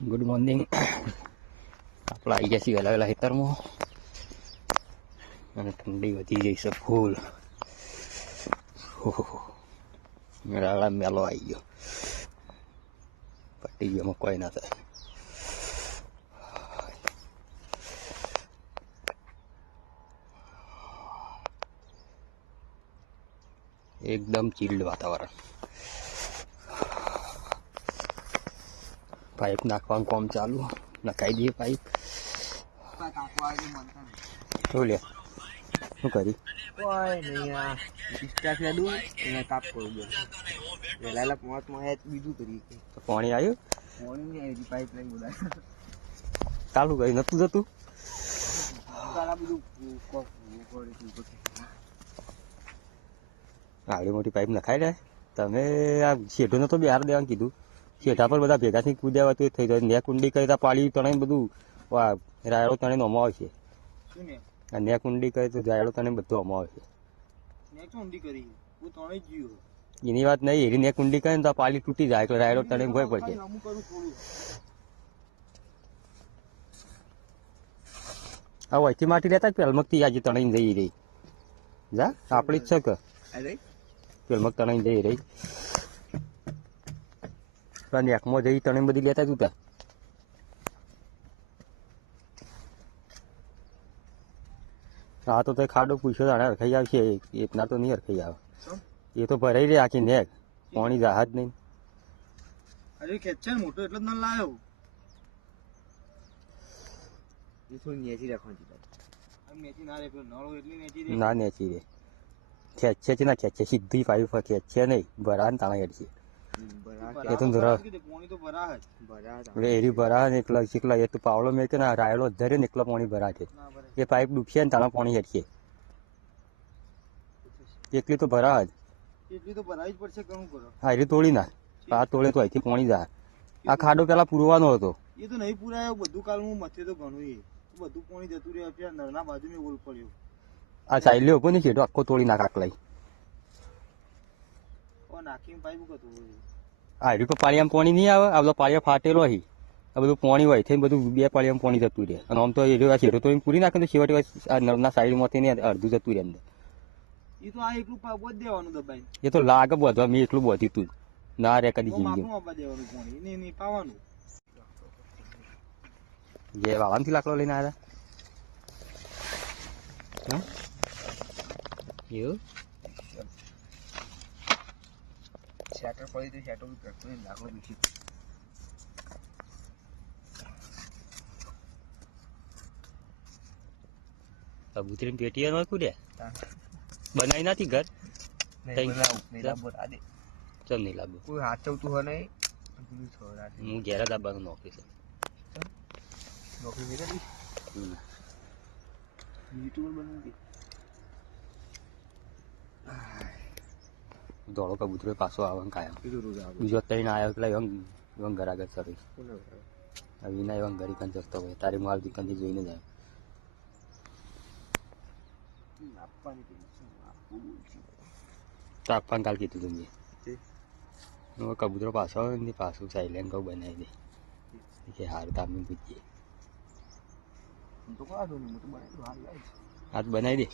Good morning. આપણે આવી ગયા છીએ વહેલા ખેતરમાં અને ઠંડી વધી જઈ છે ફૂલ. રાળા મેલો આવી ગયો, પટી ગયો, કોઈ ના થાય. એકદમ ચીલ્ડ વાતાવરણ. પાઇપ નાખવાનું કામ ચાલુ, નખાઈ દઈએ પાઇપ. શું લે, શું કરી પાણી આવ્યું? ચાલુ કરી નતું જતું. આવડી મોટી પાઇપ નખાઈ જાય. તમે આ શેઠો ને તો બહાર દેવાનું કીધું. શેઠા પર બધા ભેગા થઈ કૂદ્યા હોય થઈ જાય. ને કુંડી કરી તા પાડી તણે બધું રાયડો તણે નમો આવશે. ને કુંડી કરી તો રાયડો તણે બધું અમો આવશે. એની વાત નહીં, એરી ને કુંડી કરે ને તો પાલી તૂટી જાય એટલે રાયડો તણે ભય પડશે. આ વહીથી માટી લેતા પેલમકથી આજે તણાઈ જઈ રહી. જા આપણી જ છે કે પેલમક તણાઈ જઈ રહી. નેકમાં જઈ તણે બધી લેતા જ ઉતા. હા તો ખાડો પૂછ્યો તાણે હરખાઈ આવશે. એટલા તો નહીં હરખાઈ આવે. એ તો ભરાઈ રહી આખી નેક, પાણી જહાજ નહીં. અરે ખેંચે મોટો એટલે જ ન લાયો. એ થોડી નેચી રાખવાની નેચી ના રે, નળો એટલી નેચી રે ના નેચી રે. ખેંચે છે ના ખેંચે, સીધી પાઇપ ખેંચે નહીં, ભરા ને તાણે હેડશે. એ તો એરી ભરા ને એકલા શીખલા એ તો પાવડો મેં કે ના રાયડો ધરે ને એકલા પાણી ભરા છે. એ પાઇપ ડૂબશે ને તાણા પાણી હેડશે. એકલી તો ભરા જ. એટલી તો ભરાવી જ પડશે. ઘણું કરો. હા એ તોડી ના, આ તોડે તો અહીંથી પાણી જાય. આ ખાડો પેલા પૂરવાનો હતો. એ તો નહીં પૂરાયો. બધું કાલ હું મથે તો ઘણું એ બધું પાણી જતું રહ્યું. અત્યારે નળના બાજુ મેં ઓલ પડ્યો. આ સાઈડ લેવો ને છેટો આખો તોડી નાખ આકલાઈ. નાખીને પાઇપ હતું. આ હરી પર પાળિયામાં પાણી નહીં આવે. આ બધો પાળિયા ફાટેલો હોય. આ બધું પાણી હોય થઈ બધું બે પાળિયામાં પાણી જતું રહે. અને આમ તો એ છેટો તો પૂરી નાખે તો છેવટે આ નળના સાઈડમાંથી નહીં અડધું જતું રહે અંદર. એ તો આ એકલું પાઇપ જ દેવાનું દબાઈ. એ તો લાગે બધવા મેં એટલું બધું તું ના રે કદી જિંદગી દેવાનું પાણી નહીં પાવાનું. જે વાવામાંથી લાકડો લઈને આવ્યા એવું શેટર પડી તો શેટર કરતો લાકડો દૂષિત. કબૂતરી પેટી નો કુડ્યા બનાવી નથી ઘર. ચલ નહીં લાગુ કોઈ હાચવતું હોય નહીં. હું ઘેર જ આવવાનું નોકરી છે. નોકરી મેળવી યુટ્યુબર બનાવી દોડો કબૂતરો પાછો આવે કાયમ. બીજો ત્રણ આવ્યો એટલે એમ ઘર આગળ સર્વિસ વિના એવા ઘરી કાન જતો હોય. તારી માલ દુકાનથી જોઈને જાય. તો આપવાનું કાલ કીધું તમે કબૂતરો પાછો આવે ને પાછું સાયલેન્ટ કહું બનાવી દે કે હારું તો અમે પૂછીએ. હાથ બનાવી દે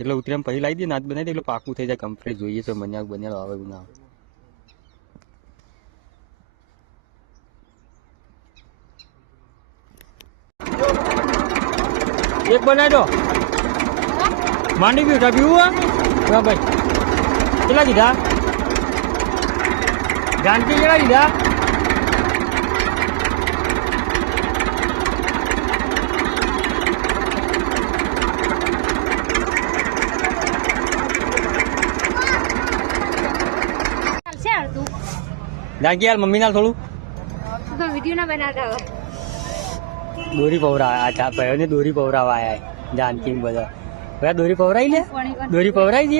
એટલે ઉતરેમ પછી લાવી દે ને હાથ બનાવી દે એટલે પાકું થઈ જાય કમ્પ્લીટ. જોઈએ તો બન્યા બન્યા આવે એવું ના આવે. એક બનાવી દો માંડી ગયું પીવું. હા ભાઈ કેટલા કીધા? જાનકી કેટલા કીધા? જાનકી યાર મમ્મી ના થોડું વિડીયો ના બનાવતા હોય. દોરી પવરા આ ભાઈઓ ને દોરી પવરાવા આયા જાનકી બધા. ભાઈ દોરી પવરાઈ લે, દોરી પવરાઈ દે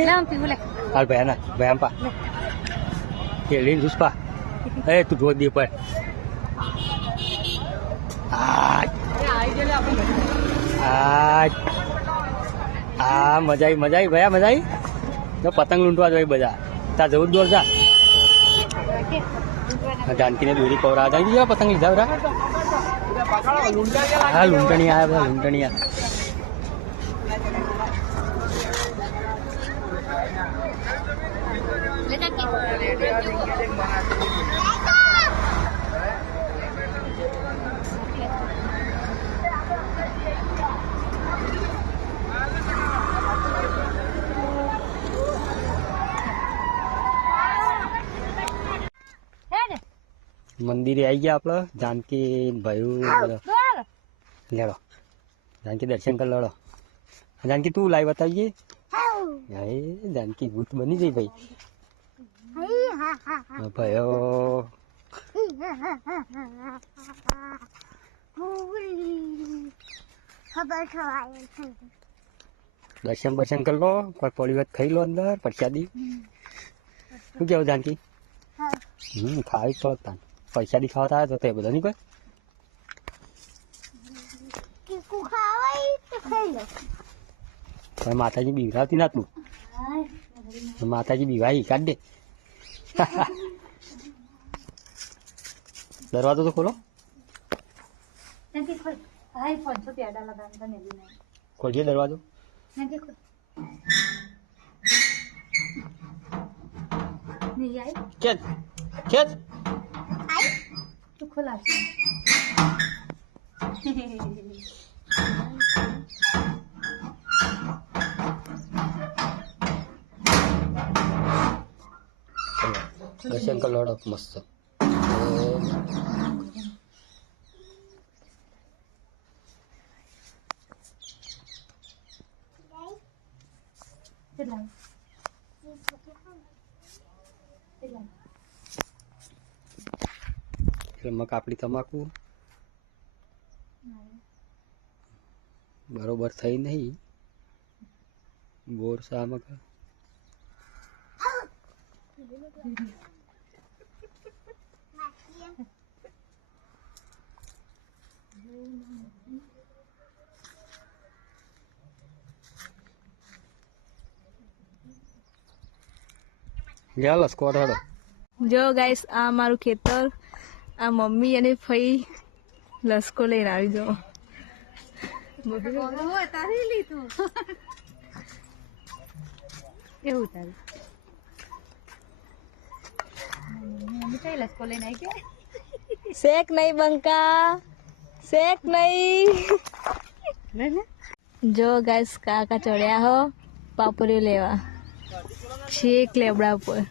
હાલ ભાઈ ના ભાઈ પા લઈને જુસ્પા. એ તું ધોધ દે પર મજા આવી ભયા મજા આવી. તો પતંગ લૂંટવા જોઈએ બધા. ત્યાં જવું જ દોર જા. જાનકીને દોરી પવરા જાનકી જેવા પતંગ લીધા બરા હા લૂંટણી આવ્યા બધા લૂંટણી મંદિરે આવી ગયા આપડે જાનકી ભાઈ લેડો જાનકી દર્શન કર લડો જાનકી તું લાઈવ બતાવીએ જાનકી ભૂત બની જઈ ભાઈ ભાઈઓ દર્શન બર્શન કરી લો કોઈ પોળી વાત ખાઈ લો અંદર પ્રસાદી શું કેવું જાનકી ખાવી તો તાન પ્રસાદી ખાવા આવ્યા તો તે બધા નહીં કોઈ માતાજી બીવરાવતી ના તું માતાજી બીવાઈ કાઢ દે દરવાજો તો ખોલો ખોલજે દરવાજો ખેંચ ખેંચ દર્શન કર લડો મસ્ત કાપડી તમાકુ બરોબર થઈ નહીં બોર સામક લસકો હેડો જો ગાઈસ આ મારું ખેતર આ મમ્મી અને ફઈ લસકો લઈને આવી જાઓ એવું તારું કઈ લસકો લઈને આવી ગયા શેક નહીં બંકા શેક નહીં જો ગાઈસ કાકા ચડ્યા હો પાપડીઓ લેવા શેક લેબડા ઉપર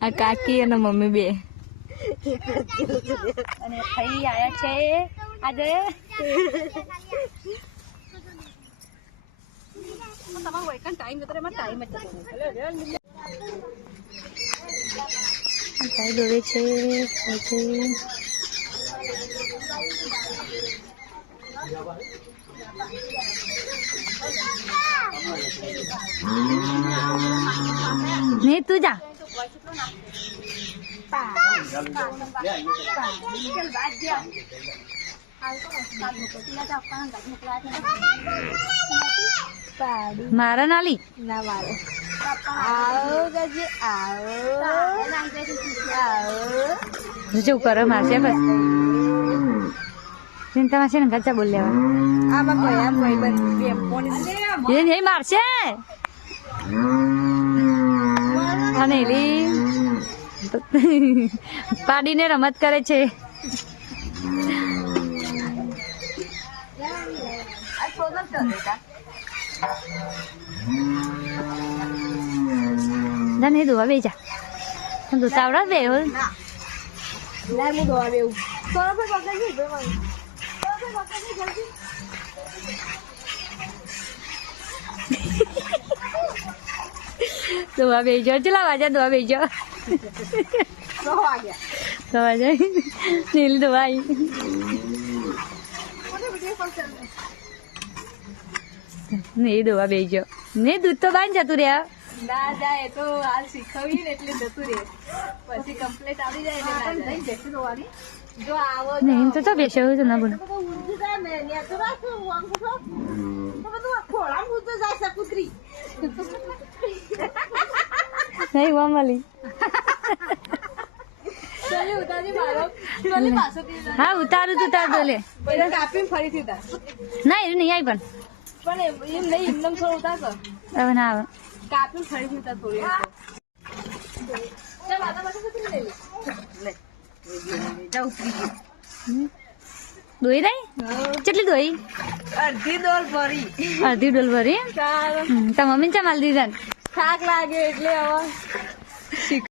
આ કાકી અને મમ્મી બે અને ભાઈ આયા છે આજે તમારો વૈકન ટાઈમ જતો એમાં ટાઈમ જ ભાઈ દોરે છે નહીં તું જા મારા નાલી ના મારે આવો ગજી આવો શું કરો મારશે બસ ચિંતામાં છે ને ગચ્ચા બોલ લેવા આમાં કયા ભાઈ એ મારશે અને એલી પાડીને રમત કરે છે નહીં દોવા બે જા દોતા આવડે બે હું દોવા બેવું દોવા બે જો ચલા વાજા દોવા બે જો દોવા જાય નીલી દોવા આવી નહીં દોવા બે જો નહીં દૂધ તો બાંધ જતું રહ્યા ના જાય તો હાલ શીખવીએ ને એટલે જતું રહે પછી કમ્પ્લેટ આવડી જાય એટલે જતું દોવાની નહીં તો તો બેસે હોય તો ના બોલો નહીં મામાલી હા ઉતારું તું તાર તો લે ના એ નહીં આવી પણ હવે ના આવે દોઈ રહી કેટલી દોઈ અડધી ડોલ ભરી અડધી ડોલ ભરી તાર મમ્મી ચા માલ દીધા થાક લાગે એટલે હવે